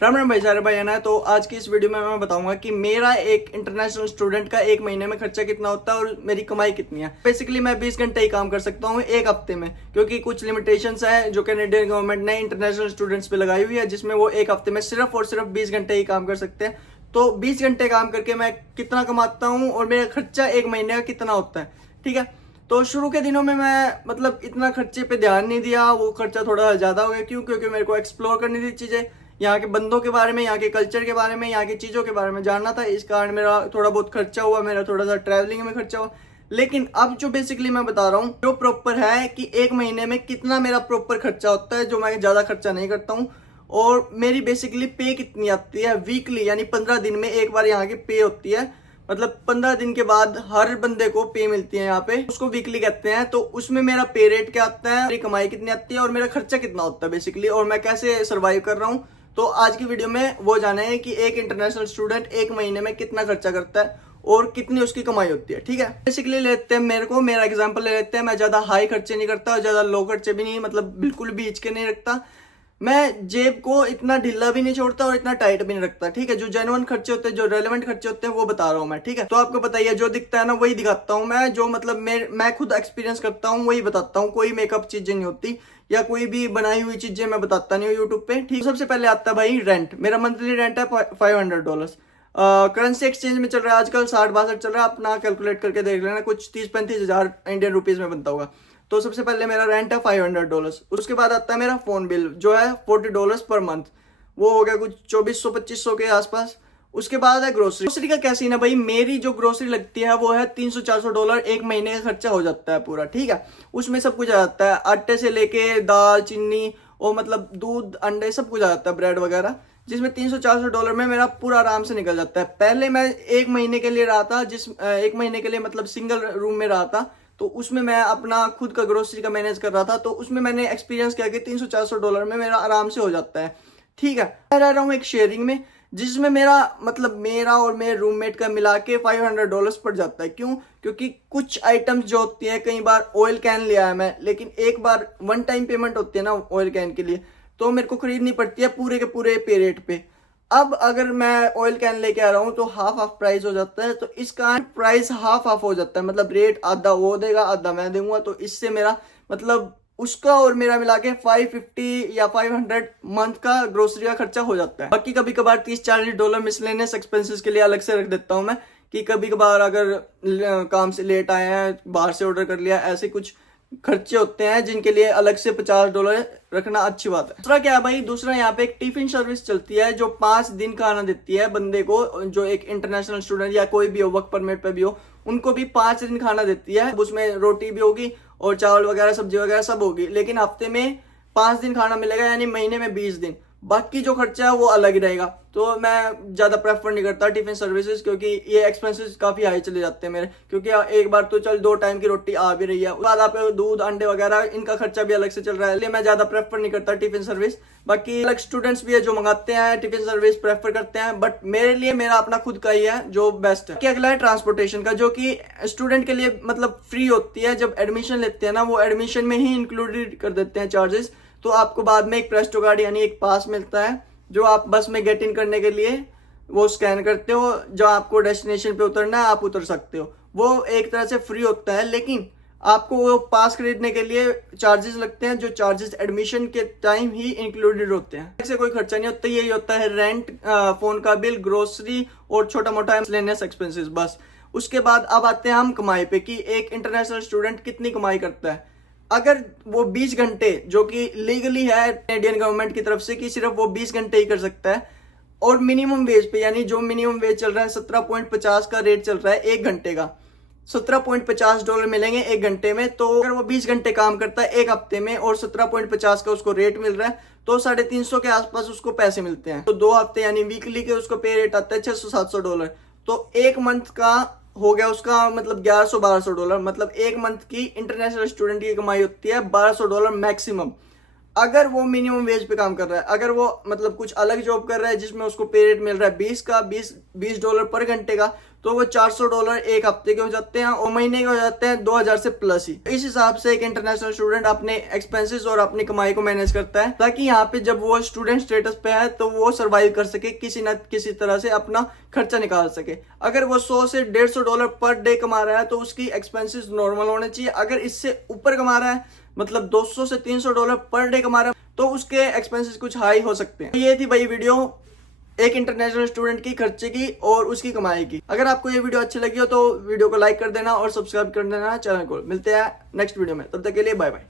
राम राम भाई सारे भाई है ना। तो आज की इस वीडियो में मैं बताऊंगा कि मेरा एक इंटरनेशनल स्टूडेंट का एक महीने में खर्चा कितना होता है और मेरी कमाई कितनी है। बेसिकली मैं 20 घंटे ही काम कर सकता हूँ एक हफ्ते में, क्योंकि कुछ लिमिटेशंस है जो कैनेडियन गवर्नमेंट ने इंटरनेशनल स्टूडेंट्स पे लगाई हुई है, जिसमें वो एक हफ्ते में सिर्फ और सिर्फ 20 घंटे ही काम कर सकते हैं। तो 20 घंटे काम करके मैं कितना कमाता हूँ और मेरा खर्चा एक महीने का कितना होता है, ठीक है। तो शुरू के दिनों में मैं मतलब इतना खर्चे पे ध्यान नहीं दिया, वो खर्चा थोड़ा ज्यादा हो गया। क्यों? क्योंकि मेरे को एक्सप्लोर करनी थी चीजें, यहाँ के बंदों के बारे में, यहाँ के कल्चर के बारे में, यहाँ की चीज़ों के बारे में जानना था। इस कारण मेरा थोड़ा बहुत खर्चा हुआ, मेरा थोड़ा सा ट्रैवलिंग में खर्चा हुआ। लेकिन अब जो बेसिकली मैं बता रहा हूँ जो प्रॉपर है कि एक महीने में कितना मेरा प्रॉपर खर्चा होता है, जो मैं ज़्यादा खर्चा नहीं करता हूँ। और मेरी बेसिकली पे कितनी आती है वीकली, यानी 15 दिन में एक बार यहाँ की पे होती है। मतलब 15 दिन के बाद हर बंदे को पे मिलती है यहाँ पे, उसको वीकली कहते हैं। तो उसमें मेरा पे रेट क्या आता है, मेरी कमाई कितनी आती है और मेरा खर्चा कितना होता है बेसिकली, और मैं कैसे सर्वाइव कर रहा हूँ। तो आज की वीडियो में वो जाना है कि एक इंटरनेशनल स्टूडेंट एक महीने में कितना खर्चा करता है और कितनी उसकी कमाई होती है, ठीक है। बेसिकली लेते हैं मेरा एग्जांपल ले लेते हैं। मैं ज्यादा हाई खर्चे नहीं करता और ज्यादा लो खर्चे भी नहीं, मतलब बिल्कुल भी हिचके नहीं रखता। मैं जेब को इतना ढीला भी नहीं छोड़ता और इतना टाइट भी नहीं रखता, ठीक है। जो जेन्युइन खर्चे होते हैं, जो रेलेवेंट खर्चे होते हैं, वो बता रहा हूँ मैं, ठीक है। तो आपको पता ही है, जो दिखता है ना वही दिखाता हूँ मैं। जो मतलब मैं खुद एक्सपीरियंस करता हूँ वही बताता हूँ। कोई मेकअप चीजें नहीं होती या कोई भी बनाई हुई चीजें मैं बताता नहीं हूँ यूट्यूब पे, ठीक। सबसे पहले आता है भाई रेंट। मेरा मंथली रेंट है $500। करेंसी एक्सचेंज में चल रहा है आजकल 60-62 चल रहा है। अपना कैलकुलेट करके देख लेना, कुछ 30-35 हजार इंडियन रुपीज में बनता होगा। तो सबसे पहले मेरा रेंट है $500। उसके बाद आता है मेरा फोन बिल जो है $40 पर मंथ, वो हो गया कुछ 2400-2500 के आसपास। उसके बाद है ग्रोसरी का। क्या सीन है भाई, मेरी जो ग्रोसरी लगती है वो है $300-400 एक महीने का खर्चा हो जाता है पूरा, ठीक है। उसमें सब कुछ आ जाता है, आटे से लेके दाल चीनी और मतलब दूध अंडे सब कुछ आ जाता है, ब्रेड वगैरह, जिसमें $300-400 में मेरा पूरा आराम से निकल जाता है। पहले मैं एक महीने के लिए रहा था, एक महीने के लिए मतलब सिंगल रूम में रहा था, तो उसमें मैं अपना खुद का ग्रोसरी का मैनेज कर रहा था। तो उसमें मैंने एक्सपीरियंस किया कि $300-400 में मेरा आराम से हो जाता है, ठीक है। मैं रह रहा हूँ एक शेयरिंग में, जिसमें मेरा मतलब मेरा और मेरे रूममेट का मिला के $500 पड़ जाता है। क्यों? क्योंकि कुछ आइटम्स जो होती हैं, कई बार ऑयल कैन लिया है मैं, लेकिन एक बार वन टाइम पेमेंट होती है ना ऑयल कैन के लिए, तो मेरे को खरीदनी पड़ती है पूरे के पूरे पे रेट पे। अब अगर मैं ऑयल कैन लेके आ रहा हूँ तो हाफ हाफ प्राइस हो जाता है, तो इसका प्राइस हाफ हाफ हो जाता है, मतलब रेट आधा वो देगा आधा मैं दूंगा। तो इससे मेरा मतलब उसका और मेरा मिला के 550 या 500 मंथ का ग्रोसरी का खर्चा हो जाता है। बाकी कभी कभार $30-40 मिसलेनियस एक्सपेंसेस के लिए अलग से रख देता हूँ मैं, कि कभी कभार अगर काम से लेट आए हैं, बाहर से ऑर्डर कर लिया, ऐसे कुछ खर्चे होते हैं जिनके लिए अलग से $50 रखना अच्छी बात है। दूसरा क्या है भाई, दूसरा यहाँ पे एक टिफिन सर्विस चलती है जो 5 दिन खाना देती है बंदे को, जो एक इंटरनेशनल स्टूडेंट या कोई भी हो, वर्क परमिट पे भी हो, उनको भी 5 दिन खाना देती है। उसमें रोटी भी होगी और चावल वगैरह सब्जी वगैरह सब होगी, लेकिन हफ्ते में 5 दिन खाना मिलेगा, यानी महीने में 20 दिन। बाकी जो खर्चा है वो अलग ही रहेगा। तो मैं ज्यादा प्रेफर नहीं करता टिफिन सर्विसेज, क्योंकि ये एक्सपेंसेस काफी हाई चले जाते हैं मेरे। क्योंकि एक बार तो चल 2 टाइम की रोटी आ भी रही है, उसके बाद आप दूध अंडे वगैरह इनका खर्चा भी अलग से चल रहा है, इसलिए मैं ज्यादा प्रेफर नहीं करता टिफिन सर्विस। बाकी अलग स्टूडेंट्स भी है जो मंगाते हैं टिफिन सर्विस, प्रेफर करते हैं, बट मेरे लिए मेरा अपना खुद का ही है जो बेस्ट है। अगला है ट्रांसपोर्टेशन का, जो कि स्टूडेंट के लिए मतलब फ्री होती है। जब एडमिशन लेते हैं ना, वो एडमिशन में ही इंक्लूडेड कर देते हैं चार्जेस। तो आपको बाद में एक प्रेस्टो कार्ड यानी एक पास मिलता है, जो आप बस में गेट इन करने के लिए वो स्कैन करते हो, जो आपको डेस्टिनेशन पे उतरना है आप उतर सकते हो। वो एक तरह से फ्री होता है, लेकिन आपको वो पास खरीदने के लिए चार्जेस लगते हैं, जो चार्जेस एडमिशन के टाइम ही इंक्लूडेड होते हैं। ऐसे कोई खर्चा नहीं होता, यही होता है रेंट, फोन का बिल, ग्रोसरी और छोटा मोटा मिसलेनियस एक्सपेंसेस, बस। उसके बाद अब आते हैं हम कमाई पे, कि एक इंटरनेशनल स्टूडेंट कितनी कमाई करता है। अगर वो 20 घंटे, जो कि लीगली है कैनेडियन गवर्नमेंट की तरफ से कि सिर्फ वो 20 घंटे ही कर सकता है, और मिनिमम वेज पे, यानी जो मिनिमम वेज चल रहा है 17.50 का रेट चल रहा है एक घंटे का, $17.50 मिलेंगे एक घंटे में। तो अगर वो 20 घंटे काम करता है एक हफ्ते में और 17.50 का उसको रेट मिल रहा है, तो $350 के आसपास उसको पैसे मिलते हैं। तो 2 हफ्ते यानी वीकली के उसको पे रेट आता है $600-700। तो एक मंथ का हो गया उसका मतलब $1100-1200। मतलब एक मंथ की इंटरनेशनल स्टूडेंट की कमाई होती है $1200 मैक्सिमम, अगर वो मिनिमम वेज पे काम कर रहा है। अगर वो मतलब कुछ अलग जॉब कर रहा है जिसमें उसको पे रेट मिल रहा है 20 $20 पर घंटे का, तो वो $400 एक हफ्ते के हो जाते हैं और महीने के हो जाते हैं 2000 से प्लस ही। इस हिसाब से एक इंटरनेशनल स्टूडेंट अपने एक्सपेंसेस और अपनी कमाई को मैनेज करता है, ताकि यहाँ पे जब वो स्टूडेंट स्टेटस पे है तो वो सरवाइव कर सके, किसी न किसी तरह से अपना खर्चा निकाल सके। अगर वो 100 से $150 पर डे कमा रहा है तो उसकी एक्सपेंसेस नॉर्मल होने चाहिए। अगर इससे ऊपर कमा रहा है, मतलब $200 से $300 पर डे कमा रहा है, तो उसके एक्सपेंसेस कुछ हाई हो सकते हैं। ये थी भाई वीडियो एक इंटरनेशनल स्टूडेंट की खर्चे की और उसकी कमाई की। अगर आपको ये वीडियो अच्छी लगी हो तो वीडियो को लाइक कर देना और सब्सक्राइब कर देना चैनल को। मिलते हैं नेक्स्ट वीडियो में, तब तक के लिए बाय बाय।